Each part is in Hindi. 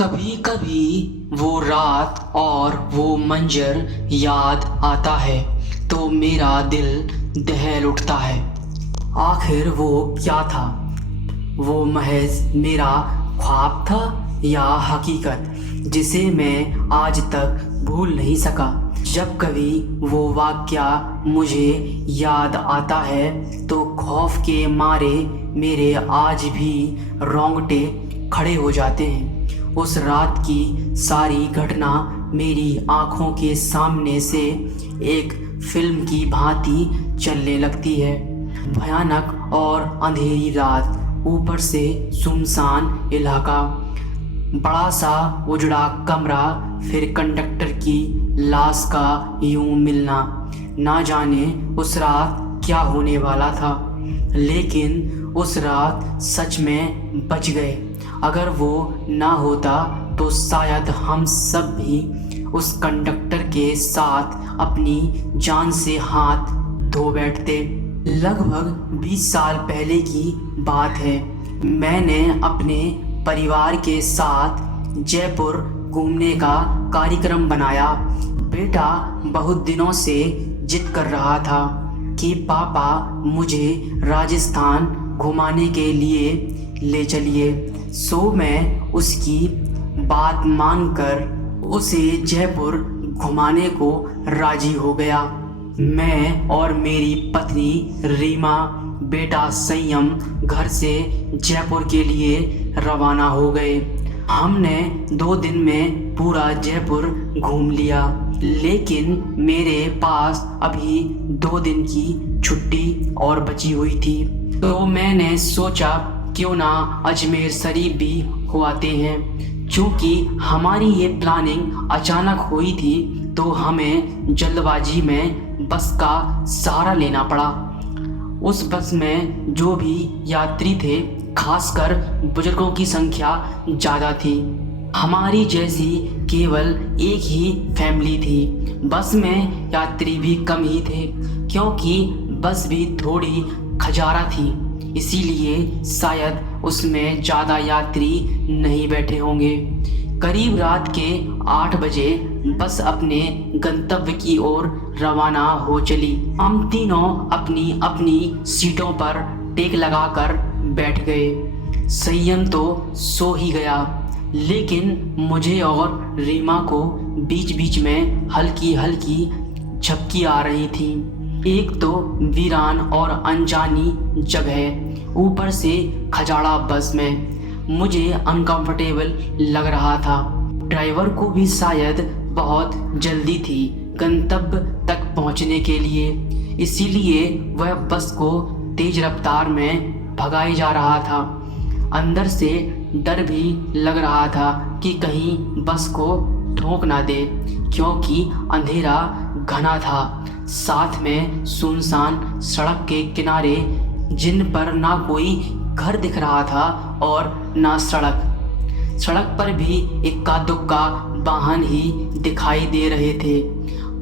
कभी कभी वो रात और वो मंजर याद आता है तो मेरा दिल दहल उठता है। आखिर वो क्या था? वो महज मेरा ख्वाब था या हकीकत जिसे मैं आज तक भूल नहीं सका। जब कभी वो वाक़या मुझे याद आता है तो खौफ के मारे मेरे आज भी रोंगटे खड़े हो जाते हैं। उस रात की सारी घटना मेरी आंखों के सामने से एक फिल्म की भांति चलने लगती है। भयानक और अंधेरी रात, ऊपर से सुनसान इलाका, बड़ा सा उजड़ा कमरा, फिर कंडक्टर की लाश का यूं मिलना। ना जाने उस रात क्या होने वाला था, लेकिन उस रात सच में बच गए। अगर वो ना होता तो शायद हम सब भी उस कंडक्टर के साथ अपनी जान से हाथ धो बैठते। लगभग 20 साल पहले की बात है। मैंने अपने परिवार के साथ जयपुर घूमने का कार्यक्रम बनाया। बेटा बहुत दिनों से जिद कर रहा था कि पापा मुझे राजस्थान घुमाने के लिए ले चलिए। सो मैं उसकी बात मानकर उसे जयपुर घुमाने को राजी हो गया। मैं और मेरी पत्नी रीमा, बेटा संयम घर से जयपुर के लिए रवाना हो गए। हमने 2 दिन में पूरा जयपुर घूम लिया, लेकिन मेरे पास अभी 2 दिन की छुट्टी और बची हुई थी। तो मैंने सोचा क्यों ना अजमेर शरीफ भी हो आते हैं। चूँकि हमारी ये प्लानिंग अचानक हुई थी तो हमें जल्दबाजी में बस का सहारा लेना पड़ा। उस बस में जो भी यात्री थे, खासकर बुजुर्गों की संख्या ज़्यादा थी। हमारी जैसी केवल एक ही फैमिली थी। बस में यात्री भी कम ही थे, क्योंकि बस भी थोड़ी खजारा थी, इसीलिए शायद उसमें ज़्यादा यात्री नहीं बैठे होंगे। करीब रात के 8 बजे बस अपने गंतव्य की ओर रवाना हो चली। हम तीनों अपनी अपनी सीटों पर टेक लगाकर बैठ गए। संयम तो सो ही गया, लेकिन मुझे और रीमा को बीच बीच में हल्की हल्की झपकी आ रही थी। एक तो वीरान और अनजानी जगह, ऊपर से खजाड़ा बस में मुझे अनकंफर्टेबल लग रहा था। ड्राइवर को भी शायद बहुत जल्दी थी गंतव्य तक पहुंचने के लिए, इसीलिए वह बस को तेज रफ्तार में भगाई जा रहा था। अंदर से डर भी लग रहा था कि कहीं बस को ठोक ना दे, क्योंकि अंधेरा घना था। साथ में सुनसान सड़क के किनारे, जिन पर ना कोई घर दिख रहा था और ना सड़क पर भी इक्का दुक्का वाहन ही दिखाई दे रहे थे।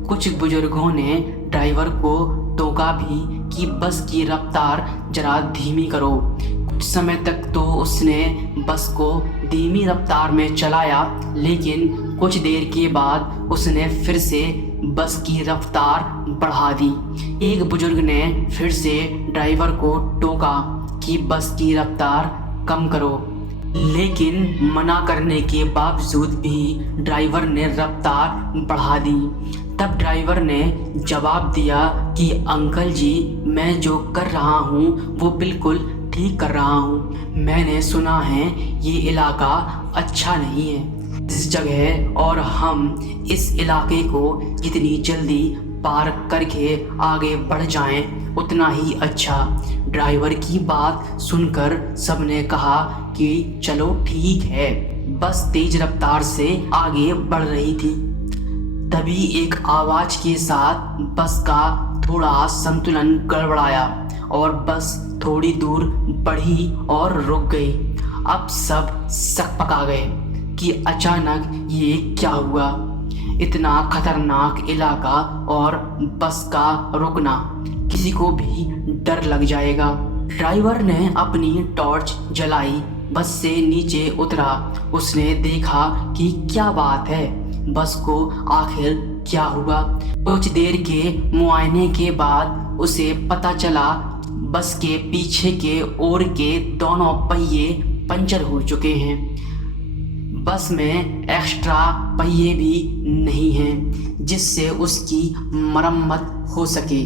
कुछ बुजुर्गों ने ड्राइवर को टोका भी कि बस की रफ्तार जरा धीमी करो। कुछ समय तक तो उसने बस को धीमी रफ्तार में चलाया, लेकिन कुछ देर के बाद उसने फिर से बस की रफ्तार बढ़ा दी। एक बुजुर्ग ने फिर से ड्राइवर को टोका कि बस की रफ्तार कम करो, लेकिन मना करने के बावजूद भी ड्राइवर ने रफ्तार बढ़ा दी। तब ड्राइवर ने जवाब दिया कि अंकल जी, मैं जो कर रहा हूँ वो बिल्कुल ठीक कर रहा हूँ। मैंने सुना है ये इलाका अच्छा नहीं है इस जगह, और हम इस इलाके को जितनी जल्दी पार करके आगे बढ़ जाएं उतना ही अच्छा। ड्राइवर की बात सुनकर सबने कहा कि चलो ठीक है। बस तेज रफ्तार से आगे बढ़ रही थी। तभी एक आवाज के साथ बस का थोड़ा संतुलन गड़बड़ाया और बस थोड़ी दूर बढ़ी और रुक गई। अब सब सकपका गए कि अचानक ये क्या हुआ। इतना खतरनाक इलाका और बस का रुकना, किसी को भी डर लग जाएगा। ड्राइवर ने अपनी टॉर्च जलाई बस से नीचे उतरा। उसने देखा कि क्या बात है, बस को आखिर क्या हुआ। कुछ देर के मुआयने के बाद उसे पता चला बस के पीछे के ओर के दोनों पहिए पंचर हो चुके हैं। बस में एक्स्ट्रा पहिए भी नहीं हैं जिससे उसकी मरम्मत हो सके।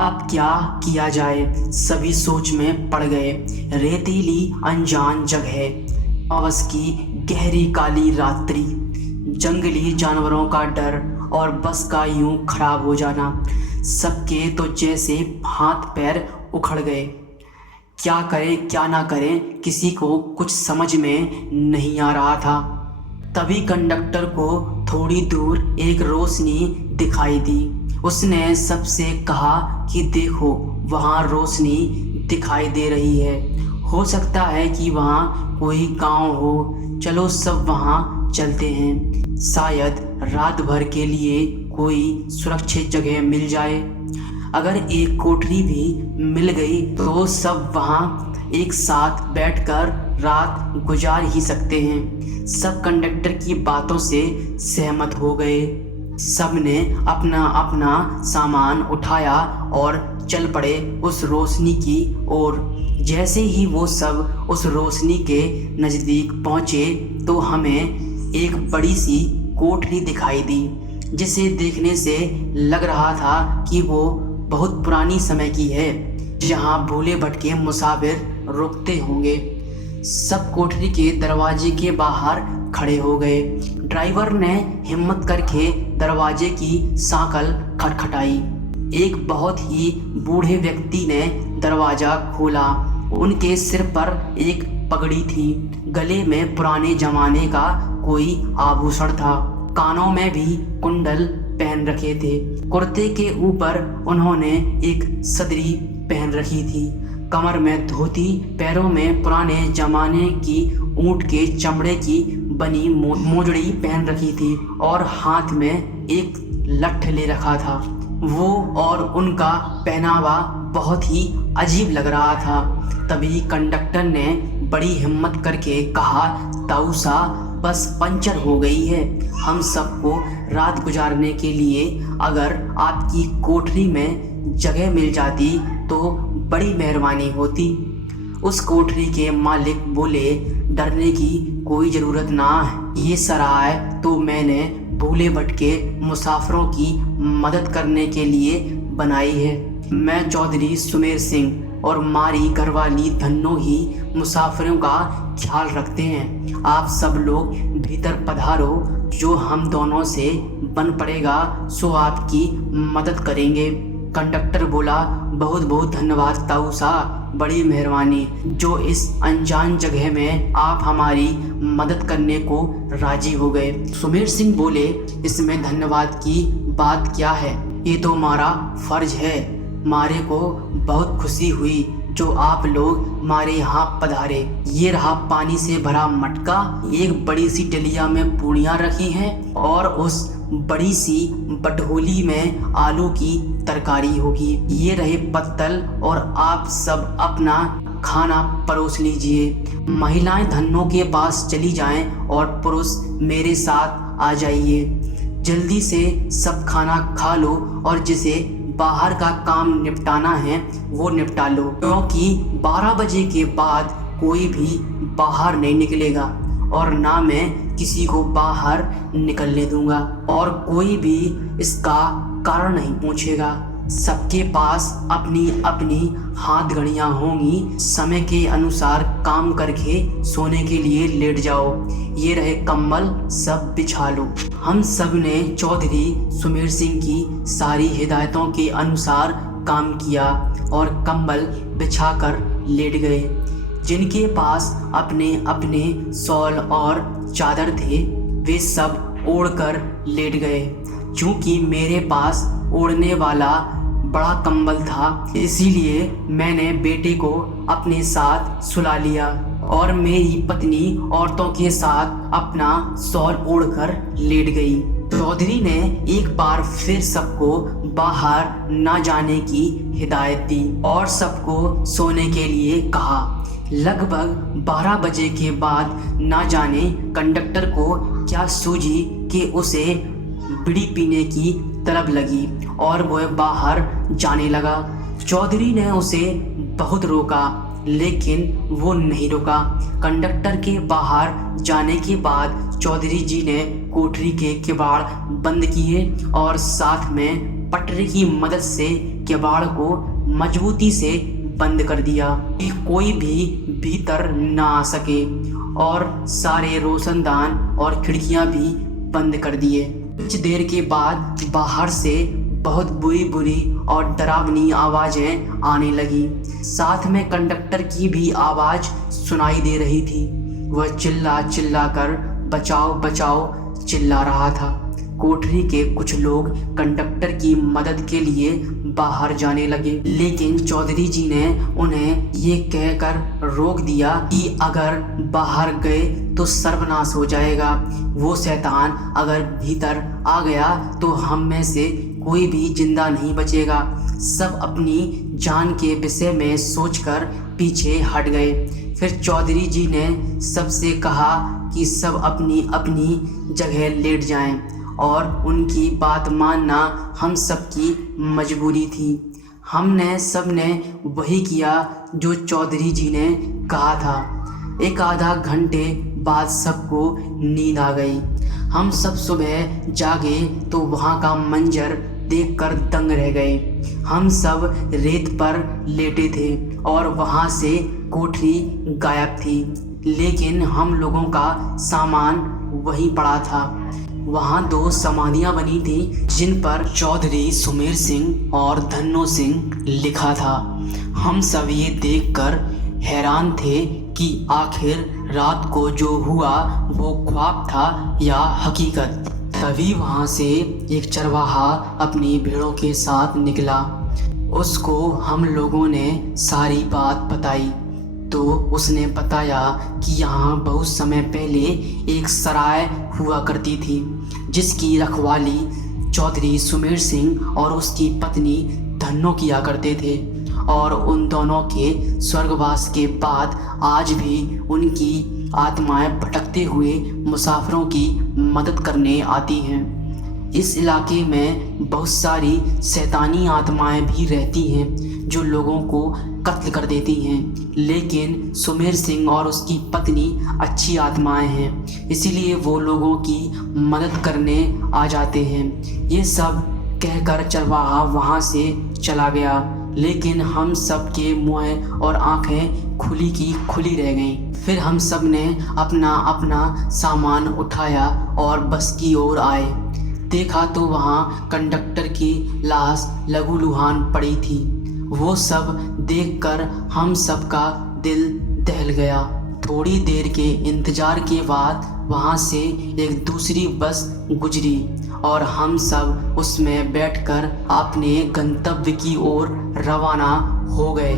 अब क्या किया जाए, सभी सोच में पड़ गए। रेतीली अनजान जगह, अवस की गहरी काली रात्रि, जंगली जानवरों का डर और बस का यूं खराब हो जाना, सबके तो जैसे हाथ पैर उखड़ गए। क्या करें क्या ना करें, किसी को कुछ समझ में नहीं आ रहा था। तभी कंडक्टर को थोड़ी दूर एक रोशनी दिखाई दी। उसने सबसे कहा कि देखो वहाँ रोशनी दिखाई दे रही है, हो सकता है कि वहाँ कोई गांव हो, चलो सब वहाँ चलते हैं, शायद रात भर के लिए कोई सुरक्षित जगह मिल जाए। अगर एक कोठरी भी मिल गई तो सब वहाँ एक साथ बैठकर रात गुजार ही सकते हैं। सब कंडक्टर की बातों से सहमत हो गए। सब ने अपना अपना सामान उठाया और चल पड़े उस रोशनी की ओर। जैसे ही वो सब उस रोशनी के नज़दीक पहुँचे तो हमें एक बड़ी सी कोठरी दिखाई दी, जिसे देखने से लग रहा था कि वो बहुत पुरानी समय की है, जहाँ भूले भटके मुसाफिर रुकते होंगे। सब कोठरी के दरवाजे के बाहर खड़े हो गए। ड्राइवर ने हिम्मत करके दरवाजे की सांकल खटखटाई। एक बहुत ही बूढ़े व्यक्ति ने दरवाज़ा खोला। उनके सिर पर एक पगड़ी थी, गले में पुराने जमाने का कोई आभूषण था, कानों में भी कुंडल पहन रखे थे। कुर्ते के ऊपर उन्होंने एक सदरी पहन रखी थी, कमर में धोती, पैरों में पुराने जमाने की ऊंट के चमड़े की बनी मोजड़ी पहन रखी थी और हाथ में एक लठ ले रखा था। वो और उनका पहनावा बहुत ही अजीब लग रहा था। तभी कंडक्टर ने बड़ी हिम्मत करके कहा, ताऊसा बस पंचर हो गई है, हम सबको रात गुजारने के लिए अगर आपकी कोठरी में जगह मिल जाती तो बड़ी मेहरबानी होती। उस कोठरी के मालिक बोले, डरने की कोई ज़रूरत ना है, ये सराय तो मैंने भूले भटके मुसाफिरों की मदद करने के लिए बनाई है। मैं चौधरी सुमेर सिंह और मारी घरवाली धन्नो ही मुसाफिरों का ख्याल रखते हैं। आप सब लोग भीतर पधारो, जो हम दोनों से बन पड़ेगा सो आपकी मदद करेंगे। कंडक्टर बोला, बहुत बहुत धन्यवाद ताऊ साहब, बड़ी मेहरबानी जो इस अनजान जगह में आप हमारी मदद करने को राजी हो गए। सुमेर सिंह बोले, इसमें धन्यवाद की बात क्या है, ये तो हमारा फर्ज है। मारे को बहुत खुशी हुई जो आप लोग मारे यहाँ पधारे। ये रहा पानी से भरा मटका, एक बड़ी सी डलिया में पूड़ियाँ रखी हैं और उस बड़ी सी बटोली में आलू की तरकारी होगी। ये रहे पत्तल और आप सब अपना खाना परोस लीजिए। महिलाएं धन्नों के पास चली जाएं और पुरुष मेरे साथ आ जाइए। जल्दी से सब खाना खा लो और जिसे बाहर का काम निपटाना है वो निपटा लो, क्योंकि 12 बजे के बाद कोई भी बाहर नहीं निकलेगा और ना मैं किसी को बाहर निकलने दूंगा और कोई भी इसका कारण नहीं पूछेगा। सबके पास अपनी अपनी हाथ घड़ियाँ होंगी, समय के अनुसार काम करके सोने के लिए लेट जाओ। ये रहे कंबल, सब बिछा लो। हम सब ने चौधरी सुमेर सिंह की सारी हिदायतों के अनुसार काम किया और कंबल बिछाकर लेट गए। जिनके पास अपने अपने शॉल और चादर थे वे सब ओढ़कर लेट गए। चूँकि मेरे पास ओढ़ने वाला बड़ा कंबल था, इसीलिए मैंने बेटे को अपने साथ सुला लिया और मेरी पत्नी औरतों के साथ अपना शॉल ओढ़कर लेट गई। चौधरी ने एक बार फिर सबको बाहर ना जाने की हिदायत दी और सबको सोने के लिए कहा। लगभग 12 बजे के बाद ना जाने कंडक्टर को क्या सूझी कि उसे बीड़ी पीने की तलब लगी और वह बाहर जाने लगा। चौधरी ने उसे बहुत रोका लेकिन वो नहीं रुका। कंडक्टर के बाहर जाने के बाद चौधरी जी ने कोठरी के किवाड़ बंद किए और साथ में पटरी की मदद से किवाड़ को मजबूती से बंद कर दिया कि कोई भी भीतर ना आ सके, और सारे रोशनदान और खिड़कियां भी बंद कर दिए। कुछ देर के बाद बाहर से बहुत बुरी बुरी और डरावनी आवाज़ें आने लगी। साथ में कंडक्टर की भी आवाज़ सुनाई दे रही थी। वह चिल्ला चिल्ला कर बचाओ बचाओ चिल्ला रहा था। कोठरी के कुछ लोग कंडक्टर की मदद के लिए बाहर जाने लगे, लेकिन चौधरी जी ने उन्हें ये कहकर रोक दिया कि अगर बाहर गए तो सर्वनाश हो जाएगा। वो शैतान अगर भीतर आ गया तो हम में से कोई भी जिंदा नहीं बचेगा। सब अपनी जान के विषय में सोचकर पीछे हट गए। फिर चौधरी जी ने सबसे कहा कि सब अपनी अपनी जगह लेट जाएं, और उनकी बात मानना हम सबकी मजबूरी थी। हमने सबने वही किया जो चौधरी जी ने कहा था। एक आधा घंटे बाद सबको नींद आ गई। हम सब सुबह जागे तो वहाँ का मंजर देखकर दंग रह गए। हम सब रेत पर लेटे थे और वहाँ से कोठरी गायब थी, लेकिन हम लोगों का सामान वहीं पड़ा था। वहाँ 2 समाधियाँ बनी थी जिन पर चौधरी सुमेर सिंह और धन्नो सिंह लिखा था। हम सब ये देखकर हैरान थे कि आखिर रात को जो हुआ वो ख्वाब था या हकीकत। तभी वहाँ से एक चरवाहा अपनी भेड़ों के साथ निकला। उसको हम लोगों ने सारी बात बताई तो उसने बताया कि यहाँ बहुत समय पहले एक सराय हुआ करती थी जिसकी रखवाली चौधरी सुमेर सिंह और उसकी पत्नी धन्नो किया करते थे, और उन दोनों के स्वर्गवास के बाद आज भी उनकी आत्माएं भटकते हुए मुसाफिरों की मदद करने आती हैं। इस इलाके में बहुत सारी शैतानी आत्माएं भी रहती हैं जो लोगों को कत्ल कर देती हैं, लेकिन सुमेर सिंह और उसकी पत्नी अच्छी आत्माएं हैं, इसीलिए वो लोगों की मदद करने आ जाते हैं। ये सब कहकर चरवाहा वहाँ से चला गया, लेकिन हम सब के मुँह और आंखें खुली की खुली रह गईं। फिर हम सब ने अपना अपना सामान उठाया और बस की ओर आए। देखा तो वहाँ कंडक्टर की लाश लहूलुहान पड़ी थी। वो सब देखकर हम सब का दिल दहल गया। थोड़ी देर के इंतजार के बाद वहाँ से एक दूसरी बस गुजरी और हम सब उसमें बैठकर अपने गंतव्य की ओर रवाना हो गए।